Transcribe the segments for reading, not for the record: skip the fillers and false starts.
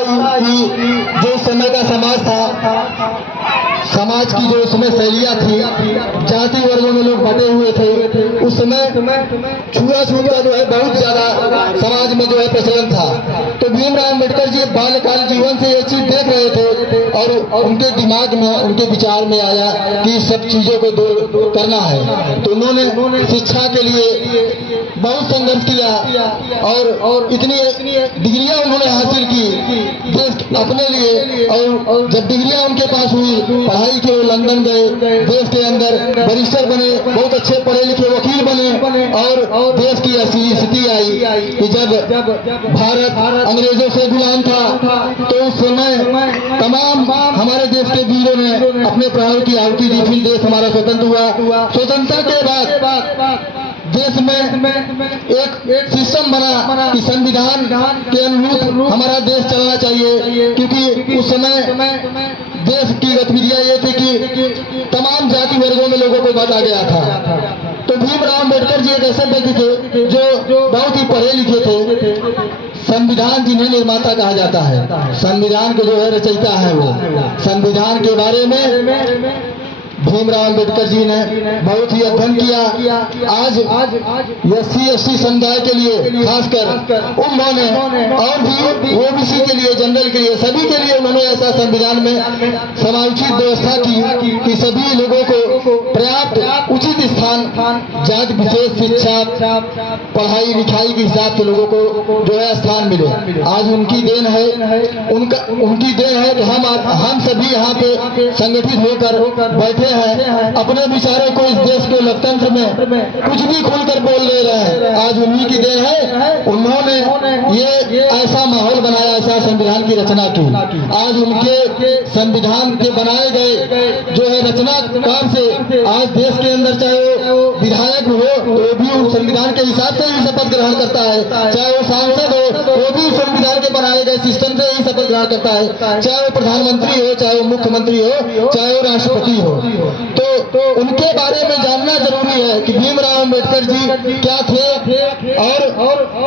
कि जो समय का समाज था, समाज की जो उसमें शैलियाँ थी, जाति वर्गों में लोग बटे हुए थे, उस समय छुआछूत का जो है बहुत ज्यादा समाज में जो है प्रचलन था। तो भीमराव अम्बेडकर जी बाल्यकाल जीवन से ये चीज देख रहे थे और उनके दिमाग में, उनके विचार में आया कि सब चीजों को दूर करना है। तो उन्होंने शिक्षा के लिए बहुत संघर्ष किया और इतनी डिग्रियां उन्होंने हासिल की देश अपने लिए। और जब डिग्रियां उनके पास हुई, पढ़ाई के, वो लंदन गए, देश के अंदर बैरिस्टर बने, बहुत अच्छे पढ़े लिखे वकील बने और देश की ऐसी स्थिति आई कि जब भारत अंग्रेजों से गुलाम था, तो उस समय तमाम हमारे देश के वीरों ने अपने प्राणों की आहुति दी, फिर देश हमारा स्वतंत्र हुआ। स्वतंत्रता के बाद देश में एक सिस्टम बना कि संविधान के अनुरूप हमारा देश चलना चाहिए, क्योंकि उस समय देश की गतिविधियां ये थी कि तमाम जाति वर्गों में लोगों को बांटा गया था। तो भीमराव अम्बेडकर जी एक ऐसे व्यक्ति थे जो बहुत ही पढ़े लिखे थे। संविधान जिन्हें निर्माता कहा जाता है, संविधान के जो है रचयिता है, वो संविधान के बारे में भीमराव अम्बेडकर जी ने बहुत ही अध्ययन किया। आज SC/ST समुदाय के लिए खासकर उन्होंने, और भी OBC के लिए, जनरल के लिए, सभी के लिए उन्होंने ऐसा संविधान में समायोजित व्यवस्था की कि सभी लोगों को पर्याप्त उचित स्थान, जाति विशेष शिक्षा, पढ़ाई लिखाई के हिसाब से लोगों को जो है स्थान मिले। आज उनकी देन है, उनकी देन है कि हम सभी यहाँ पे संगठित होकर बैठे हैं, अपने विचारों को इस देश के लोकतंत्र में कुछ भी खुलकर बोल ले रहे हैं। आज उन्हीं की देन है, उन्होंने ये ऐसा माहौल बनाया, ऐसा संविधान की रचना की। आज उनके संविधान के बनाए गए जो है रचनाकार से आज देश के अंदर चाहे वो विधायक हो तो भी उस संविधान के हिसाब से ही शपथ ग्रहण करता है, चाहे वो सांसद हो वो भी संविधान के बनाए गए सिस्टम से ही शपथ ग्रहण करता है, चाहे वो प्रधानमंत्री हो, चाहे वो मुख्यमंत्री हो, चाहे वो राष्ट्रपति हो। तो उनके बारे में जानना जरूरी है कि भीमराव अम्बेडकर जी क्या थे और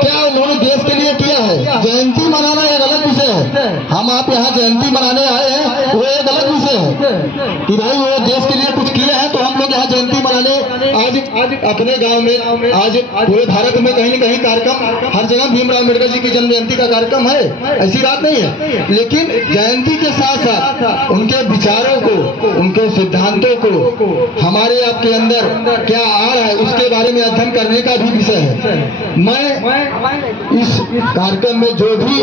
क्या उन्होंने देश के लिए किया है। जयंती मनाना एक अलग विषय है, हम आप यहाँ जयंती मनाने आए हैं, वो एक अलग विषय है कि भाई वो देश के लिए कुछ किए हैं। तो हम लोग यहाँ जयंती मनाने आज अपने गांव में, आज पूरे भारत में कहीं न कहीं कार्यक्रम, हर जगह भीमराव अम्बेडकर जी की जन्म जयंती का कार्यक्रम है, ऐसी बात नहीं है। लेकिन जयंती के साथ साथ उनके विचारों को, उनके सिद्धांतों को हमारे आपके अंदर क्या आ रहा है उसके बारे में अध्ययन करने का भी विषय है। मैं इस कार्यक्रम में जो भी